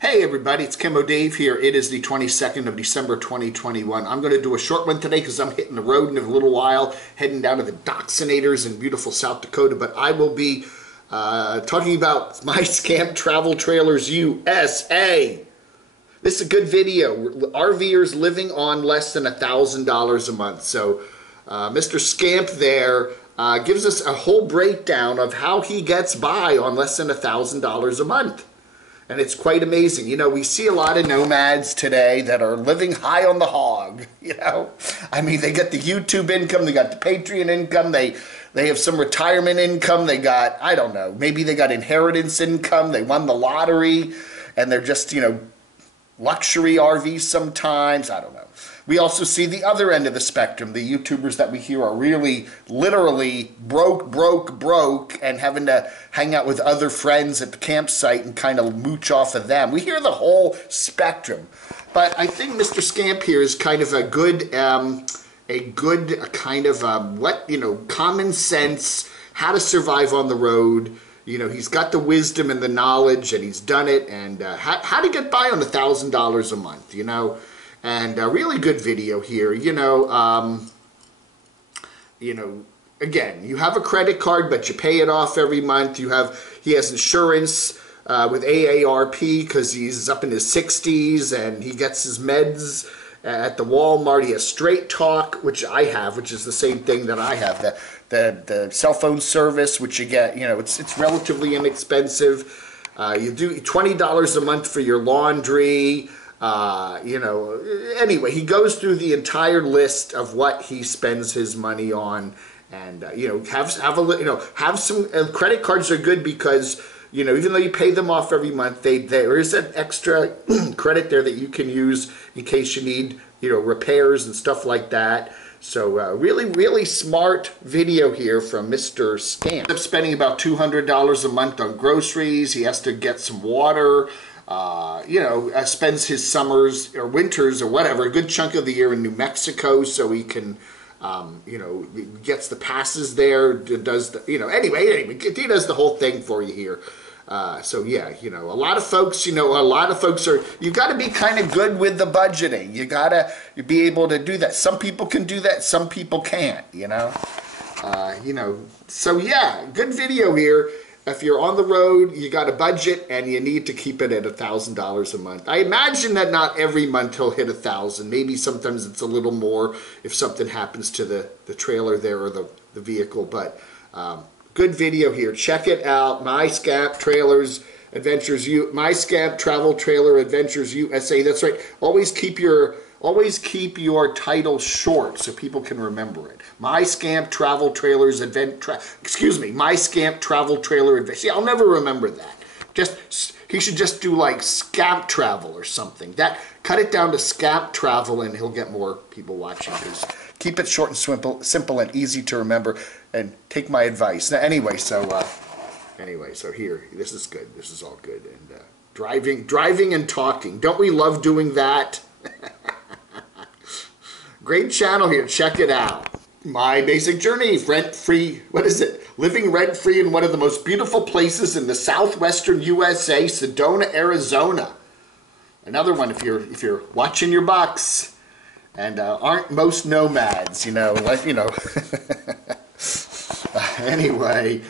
Hey everybody, it's Camo Dave here. It is the 22nd of December 2021. I'm going to do a short one today because I'm hitting the road in a little while, heading down to the Doxinators in beautiful South Dakota. But I will be talking about my Scamp Travel Trailers USA. This is a good video. RVers living on less than $1,000 a month. So Mr. Scamp there gives us a whole breakdown of how he gets by on less than $1,000 a month. And it's quite amazing. You know, we see a lot of nomads today that are living high on the hog, you know. I mean, they get the YouTube income, they got the Patreon income, they have some retirement income, they got, I don't know, maybe they got inheritance income, they won the lottery, and they're just, you know, luxury RVs sometimes, I don't know. We also see the other end of the spectrum. The YouTubers that we hear are really, literally broke, and having to hang out with other friends at the campsite and kind of mooch off of them. We hear the whole spectrum. But I think Mr. Scamp here is kind of a good kind of, common sense, how to survive on the road. You know, he's got the wisdom and the knowledge, and he's done it, and how to get by on $1,000 a month, you know. And a really good video here, again, you have a credit card, but you pay it off every month. He has insurance with AARP because he's up in his 60s, and he gets his meds at the Walmart. He has Straight Talk, which I have, which is the same thing that I have. The cell phone service, which you get, you know, it's relatively inexpensive. You do $20 a month for your laundry. Anyway, he goes through the entire list of what he spends his money on, and have some credit cards are good because even though you pay them off every month, there is an extra credit there that you can use in case you need repairs and stuff like that. So really smart video here from Mr. Scamp. He's spending about $200 a month on groceries. He has to get some water. Spends his summers or winters or whatever, a good chunk of the year in New Mexico, so he can, gets the passes there, does the, anyway, he does the whole thing for you here. So yeah, a lot of folks, you got to be kind of good with the budgeting. You got to be able to do that. Some people can do that, some people can't, so yeah, good video here. If you're on the road, you got a budget, and you need to keep it at $1,000 a month. I imagine that not every month he'll hit 1,000. Maybe sometimes it's a little more if something happens to the trailer there or the vehicle. But good video here. Check it out. My Scamp Trailers Adventures My Scamp Travel Trailer Adventures USA. That's right. Always keep your title short so people can remember it. My Scamp Travel Trailers My Scamp Travel Trailer Adventure. See, I'll never remember that. He should just do like Scamp Travel or something. Cut it down to Scamp Travel, and he'll get more people watching. Keep it short and simple and easy to remember, and take my advice. Now, anyway, so here, this is good. This is all good. And driving and talking. Don't we love doing that? Great channel here. Check it out. My Basic Journey, rent-free, living rent-free in one of the most beautiful places in the southwestern USA, Sedona, Arizona. Another one if you're watching your box and aren't most nomads, Anyway,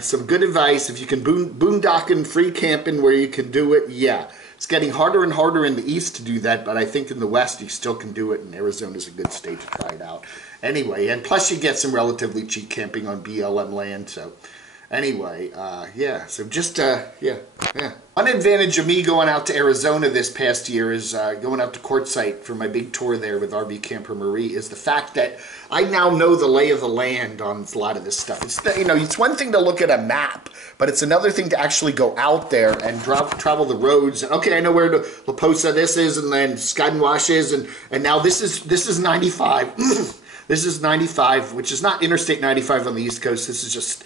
some good advice. If you can boondocking, free camping where you can do it, yeah. It's getting harder and harder in the east to do that, but I think in the west you still can do it, and Arizona's a good state to try it out. Anyway, and plus you get some relatively cheap camping on BLM land, so anyway, yeah, so just, yeah. One advantage of me going out to Arizona this past year is going out to Quartzsite for my big tour there with RV Camper Marie is the fact that I now know the lay of the land on a lot of this stuff. It's one thing to look at a map, but it's another thing to actually go out there and travel the roads. And okay, I know where La Posa this is, and then Skydenwash is, and now this is 95. This is 95, which is not Interstate 95 on the East Coast. This is just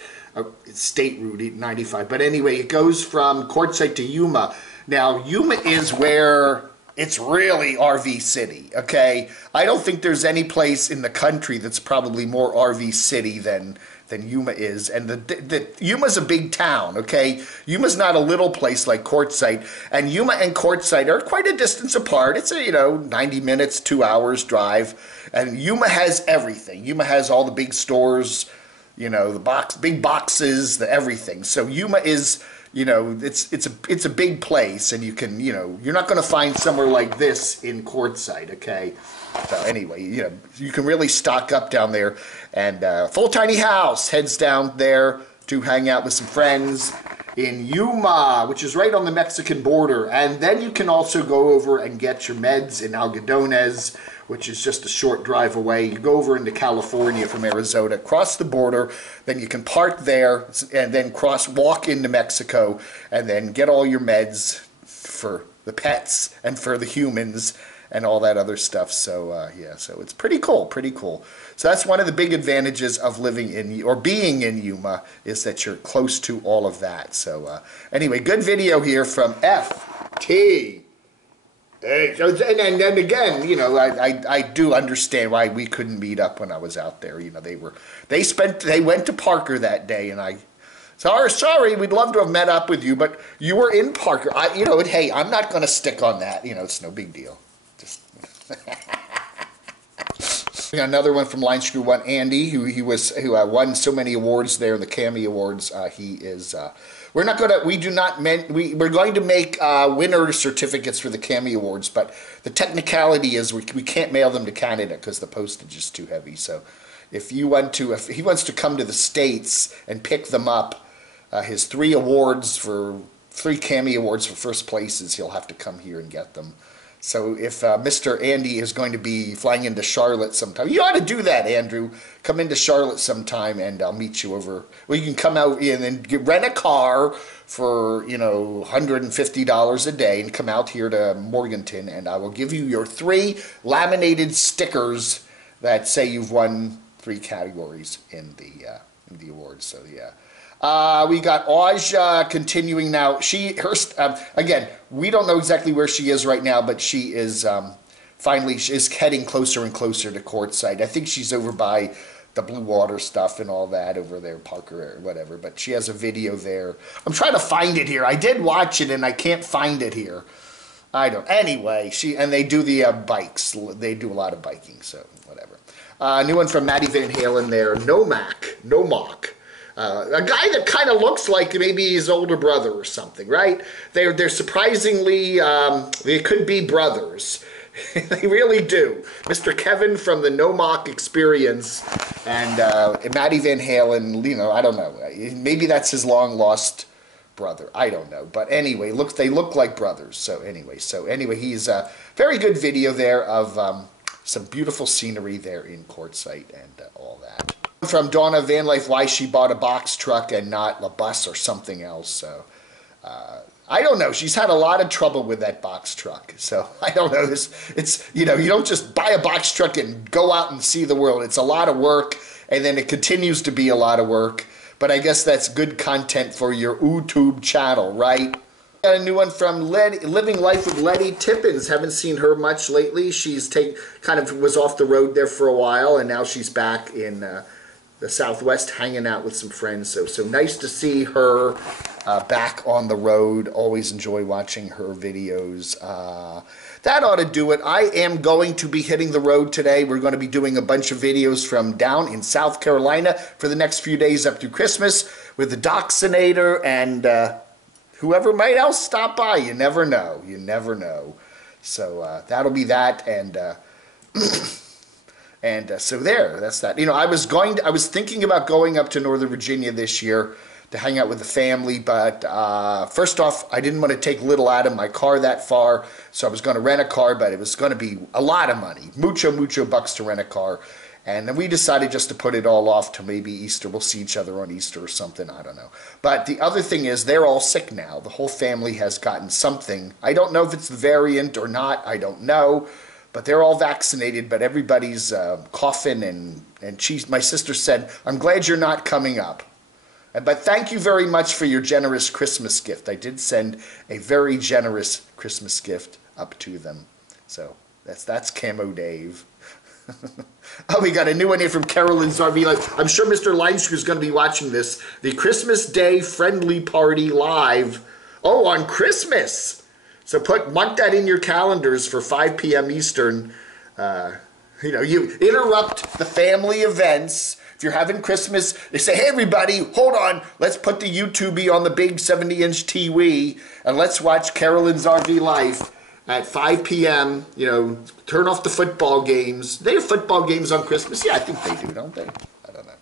State Route 95. But anyway, it goes from Quartzsite to Yuma. Now, Yuma is where it's really RV city, okay? I don't think there's any place in the country that's probably more RV city than than Yuma is. And the Yuma's a big town, okay? Yuma's not a little place like Quartzsite. And Yuma and Quartzsite are quite a distance apart. It's a, 90 minutes, 2 hours drive. And Yuma has everything. Yuma has all the big stores, the big boxes, the everything. So Yuma is, it's a big place, and you can, you're not going to find somewhere like this in Quartzsite, okay? So anyway, you can really stock up down there. And Full Tiny House heads down there to hang out with some friends in Yuma, which is right on the Mexican border. And then you can also go over and get your meds in Algodones, which is just a short drive away. You go over into California from Arizona, cross the border, then you can park there, and then walk into Mexico, and then get all your meds for the pets and for the humans and all that other stuff. So yeah, so it's pretty cool. So that's one of the big advantages of living in, or being in Yuma, is that you're close to all of that. So anyway, good video here from FT. And then again, I do understand why we couldn't meet up when I was out there. They went to Parker that day, and sorry, we'd love to have met up with you, but you were in Parker. Hey, I'm not going to stick on that. It's no big deal. Just we got another one from Line Screw One, Andy, who won so many awards there in the Camo Awards. He is. We're going to make winner certificates for the Camo Awards, but the technicality is we can't mail them to Canada because the postage is too heavy. So if he wants to come to the States and pick them up, his 3 Camo Awards for first places, he'll have to come here and get them. So if Mr. Andy is going to be flying into Charlotte sometime, you ought to do that, Andrew. Come into Charlotte sometime, and I'll meet you over. Well, you can come out and then rent a car for, $150 a day and come out here to Morganton, and I will give you your 3 laminated stickers that say you've won 3 categories in the awards. So yeah. We got Aja continuing now. Again, we don't know exactly where she is right now, but she is finally heading closer and closer to Quartzsite. I think she's over by the Blue Water stuff and all that over there, Parker or whatever. But she has a video there. I'm trying to find it here. I did watch it and I can't find it here. Anyway, they do the bikes. They do a lot of biking, so whatever. New one from Maddie Van Halen there. Nomadic. A guy that kind of looks like maybe his older brother or something, right? They're surprisingly, they could be brothers. They really do. Mr. Kevin from the Nomadic Experience and Maddie Van Halen, I don't know. Maybe that's his long-lost brother. I don't know. But anyway, they look like brothers. So anyway, he's a very good video there of some beautiful scenery there in Quartzsite and all that. From Donna Van Life, why she bought a box truck and not a bus or something else. So I don't know. She's had a lot of trouble with that box truck. So I don't know. It's you don't just buy a box truck and go out and see the world. It's a lot of work, and then it continues to be a lot of work. But I guess that's good content for your YouTube channel, right? Got a new one from Living Life with Letty Tippins. Haven't seen her much lately. She's kind of was off the road there for a while, and now she's back in the Southwest hanging out with some friends. So nice to see her back on the road. Always enjoy watching her videos. That ought to do it. I am going to be hitting the road today. We're going to be doing a bunch of videos from down in South Carolina for the next few days up to Christmas with the Doxinator and whoever might else stop by. You never know. You never know. So that'll be that. And so that's that. I was thinking about going up to Northern Virginia this year to hang out with the family, but first off, I didn't want to take Little out of my car that far, so I was going to rent a car, but it was going to be a lot of money, mucho bucks to rent a car, and then we decided just to put it all off to maybe Easter. We'll see each other on Easter or something, I don't know. But the other thing is, they're all sick now. The whole family has gotten something. I don't know if it's the variant or not, I don't know. But they're all vaccinated, but everybody's coughing, and my sister said, I'm glad you're not coming up. But thank you very much for your generous Christmas gift. I did send a very generous Christmas gift up to them. So that's Camo Dave. Oh, we got a new one here from Carolyn's RV Live. I'm sure Mr. Linescrew is going to be watching this. The Christmas Day Friendly Party Live. Oh, on Christmas. So mark that in your calendars for 5 p.m. Eastern. You interrupt the family events. If you're having Christmas, they say, hey, everybody, hold on. Let's put the YouTube on the big 70-inch TV, and let's watch Carolyn's RV Life at 5 p.m., turn off the football games. They have football games on Christmas? Yeah, I think they do, don't they? I don't know.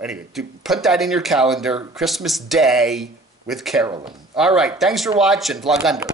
Anyway, put that in your calendar, Christmas Day with Carolyn. All right, thanks for watching. Plug under.